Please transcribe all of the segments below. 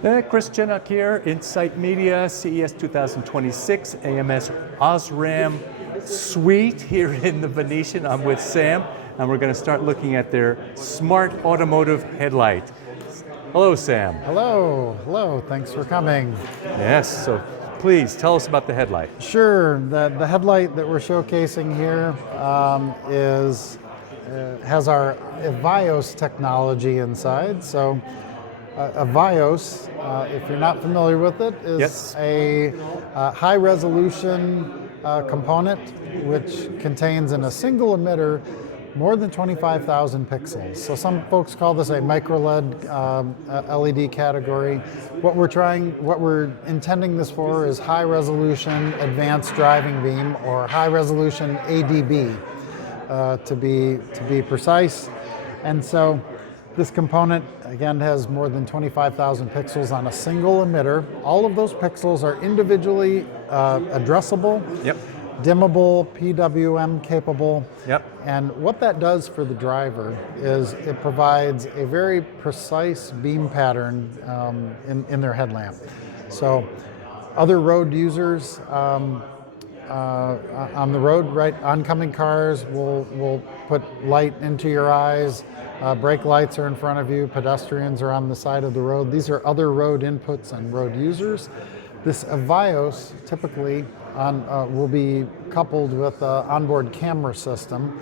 Chris Chinnock here, Insight Media, CES 2026, AMS Osram Suite here in the Venetian. I'm with Sam, and we're going to start looking at their smart automotive headlight. Hello, Sam. Hello, thanks for coming. Yes, so please tell us about the headlight. Sure, the headlight that we're showcasing here has our Eviyos technology inside. So Eviyos, if you're not familiar with it, is a high-resolution component which contains in a single emitter more than 25,000 pixels. So some folks call this a micro LED category. What we're intending this for is high-resolution advanced driving beam, or high-resolution ADB, to be precise. And so this component, again, has more than 25,000 pixels on a single emitter. All of those pixels are individually addressable, dimmable, PWM capable. And what that does for the driver is it provides a very precise beam pattern in their headlamp. So other road users on the road, right, oncoming cars will put light into your eyes. Brake lights are in front of you, pedestrians are on the side of the road. These are other road inputs and road users. This Eviyos typically will be coupled with an onboard camera system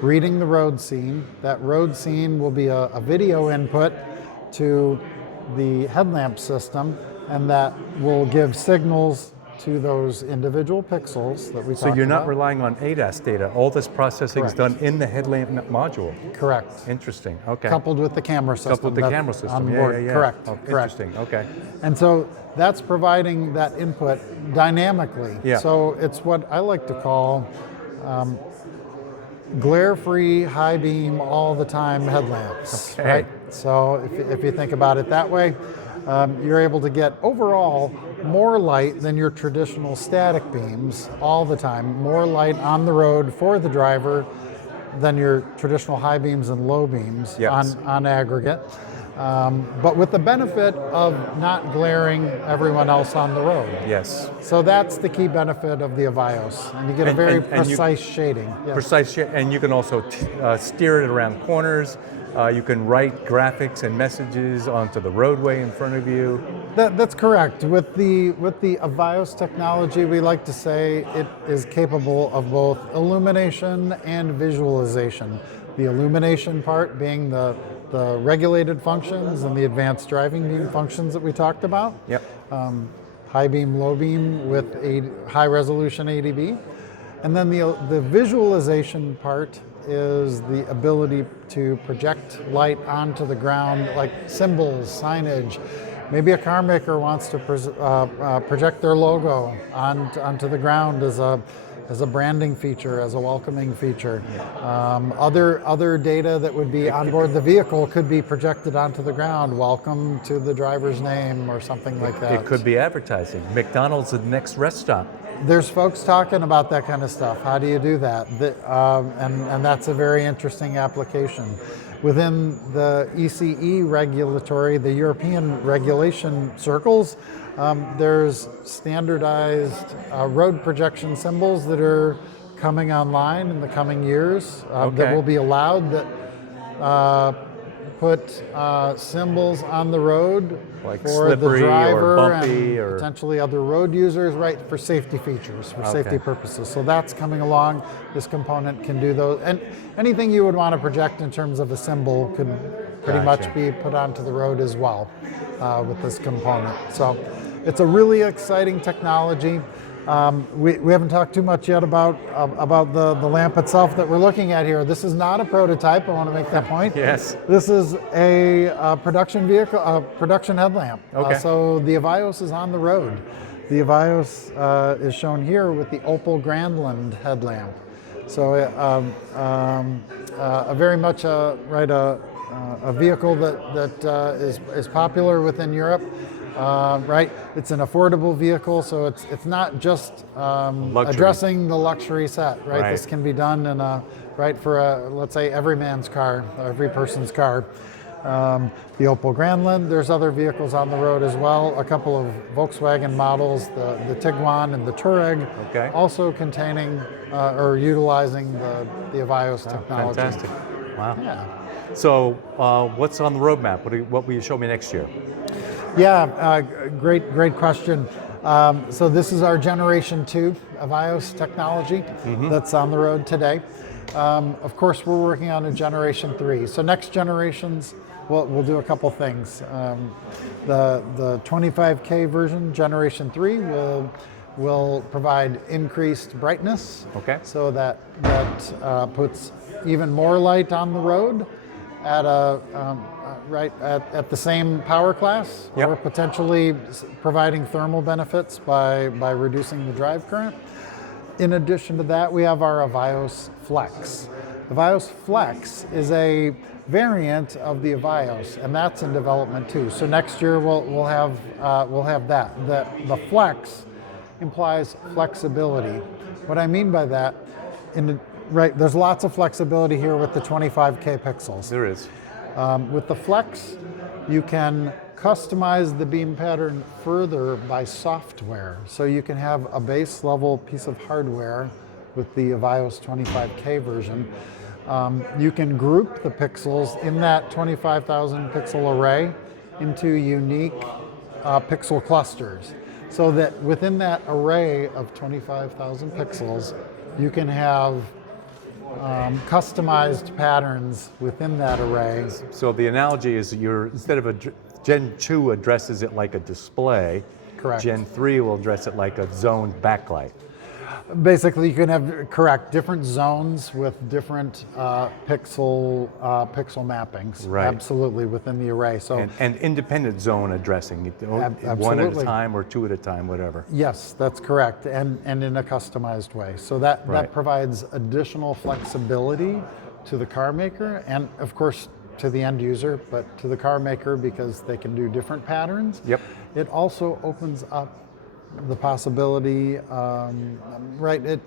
reading the road scene. That road scene will be a video input to the headlamp system, and that will give signals to those individual pixels that we talked about. So you're not relying on ADAS data. All this processing is done in the headlamp module. Correct. Interesting. Okay. Coupled with the camera system. Coupled with the camera system. On board. Yeah. Correct. Oh, Correct. Interesting. Okay. And so that's providing that input dynamically. Yeah. So it's what I like to call glare-free, high beam, all the time headlamps. Okay. Right. So if you think about it that way, you're able to get overall more light than your traditional static beams all the time. More light on the road for the driver than your traditional high beams and low beams on aggregate. But with the benefit of not glaring everyone else on the road. Yes. So that's the key benefit of the Eviyos, and you get a very precise shading. Yes. Precise shade, and you can also steer it around corners. You can write graphics and messages onto the roadway in front of you. That's correct. With the Eviyos technology, we like to say it is capable of both illumination and visualization. The illumination part being the regulated functions and the advanced driving beam functions that we talked about. High beam, low beam with a high resolution ADB. And then the visualization part is the ability to project light onto the ground, like symbols, signage. Maybe a car maker wants to project their logo onto the ground as a branding feature, as a welcoming feature. Other data that would be on board the vehicle could be projected onto the ground. Welcome to the driver's name, or something like that. It could be advertising. McDonald's, the next rest stop. There's folks talking about that kind of stuff. How do you do that? And that's a very interesting application. Within the ECE regulatory, the European regulation circles, there's standardized road projection symbols that are coming online in the coming years that will be allowed, that put symbols on the road, like for the slippery driver or bumpy, and or potentially other road users, right, for safety features, for safety purposes. So that's coming along. This component can do those. And anything you would want to project in terms of a symbol could pretty much be put onto the road as well with this component. So it's a really exciting technology. We haven't talked too much yet about the lamp itself that we're looking at here. This is not a prototype. I want to make that point. Yes. This is a production vehicle, a production headlamp. Okay. So the Eviyos is on the road. The Eviyos is shown here with the Opel Grandland headlamp. So a very much a vehicle that is popular within Europe. Right, it's an affordable vehicle, so it's not just addressing the luxury set. Right, this can be done in a for a, let's say, every man's car, every person's car. the Opel Grandland. There's other vehicles on the road as well. A couple of Volkswagen models, the Tiguan and the Touareg, Okay. also containing or utilizing the Eviyos technology. Fantastic. Wow. Yeah. So what's on the roadmap? What will you show me next year? Yeah, great question. So this is our Generation 2 Eviyos technology that's on the road today. Of course, we're working on a Generation 3. So next generations, we'll do a couple things. The 25K version, Generation 3, will provide increased brightness. Okay. So that puts even more light on the road at at the same power class, Yep. or potentially providing thermal benefits by reducing the drive current. In addition to that, we have our Eviyos Flex. Eviyos Flex is a variant of the Eviyos, and that's in development too. So next year we'll have that. The Flex implies flexibility. What I mean by that, there's lots of flexibility here with the 25K pixels. There is. With the Flex, you can customize the beam pattern further by software. So you can have a base level piece of hardware with the Eviyos 25K version. You can group the pixels in that 25,000 pixel array into unique pixel clusters. So that within that array of 25,000 pixels, you can have customized patterns within that array. So the analogy is instead of Gen 2 addresses it like a display, Correct. Gen 3 will address it like a zoned backlight. Basically, you can have different zones with different pixel mappings. Right. Absolutely, within the array. So And independent zone addressing, one at a absolutely. time or two at a time, whatever. yes, that's correct, and in a customized way. So that Right. provides additional flexibility to the car maker, and of course to the end user, but to the car maker because they can do different patterns. Yep. It also opens up the possibility, it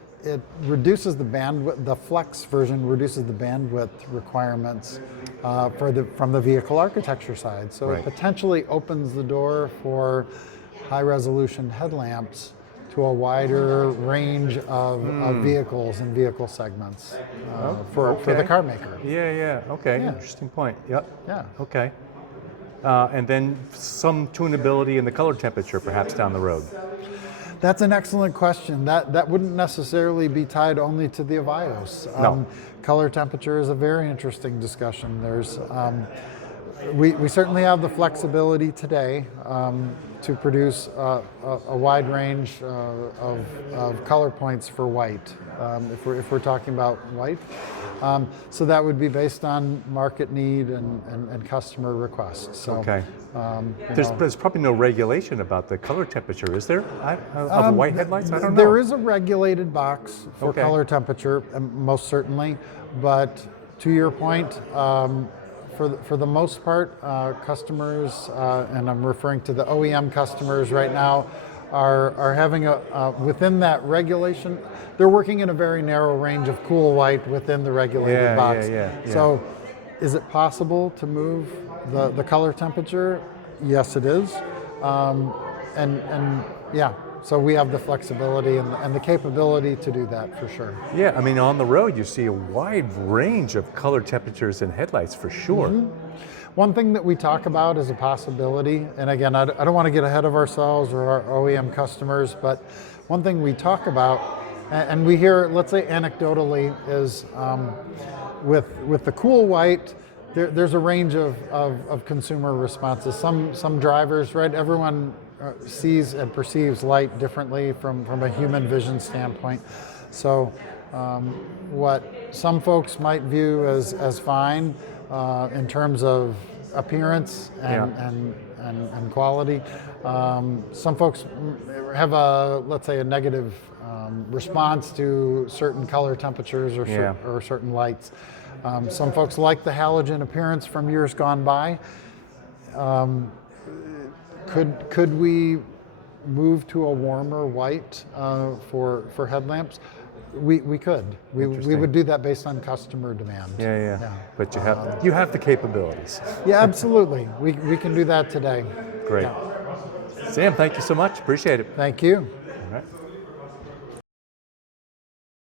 reduces the bandwidth, the Flex version reduces the bandwidth requirements from the vehicle architecture side. So Right. it potentially opens the door for high resolution headlamps to a wider range of vehicles and vehicle segments for the Okay. car maker. Yeah, okay, Yeah. interesting point. Yep. Yeah. Okay. And then some tunability in the color temperature perhaps down the road. That's an excellent question. That wouldn't necessarily be tied only to the Eviyos. No. Color temperature is a very interesting discussion. There's we certainly have the flexibility today to produce a wide range of color points for white. If we're talking about white, so that would be based on market need and customer requests. So, Okay. you know. There's probably no regulation about the color temperature, is there? Of white headlights? I don't know. There is a regulated box for Okay. color temperature, most certainly. But to your point, for the most part, customers, and I'm referring to the OEM customers right now, are having within that regulation, they're working in a very narrow range of cool white within the regulated box. Yeah. So is it possible to move the color temperature? Yes, it is. And yeah, so we have the flexibility and the capability to do that for sure. Yeah, I mean, on the road you see a wide range of color temperatures in headlights for sure. One thing that we talk about as a possibility, and again, I don't want to get ahead of ourselves or our OEM customers, but one thing we talk about, and we hear, let's say anecdotally, is with the cool white, there's a range of consumer responses. Some drivers, right? Everyone sees and perceives light differently from a human vision standpoint. So what some folks might view as fine in terms of appearance and quality, some folks have let's say a negative response to certain color temperatures or certain lights. Some folks like the halogen appearance from years gone by. Could we move to a warmer white for headlamps? We could. We Interesting. would do that based on customer demand. Yeah. But you have the capabilities. Yeah, absolutely. We can do that today. Great. Sam, thank you so much. Appreciate it. Thank you.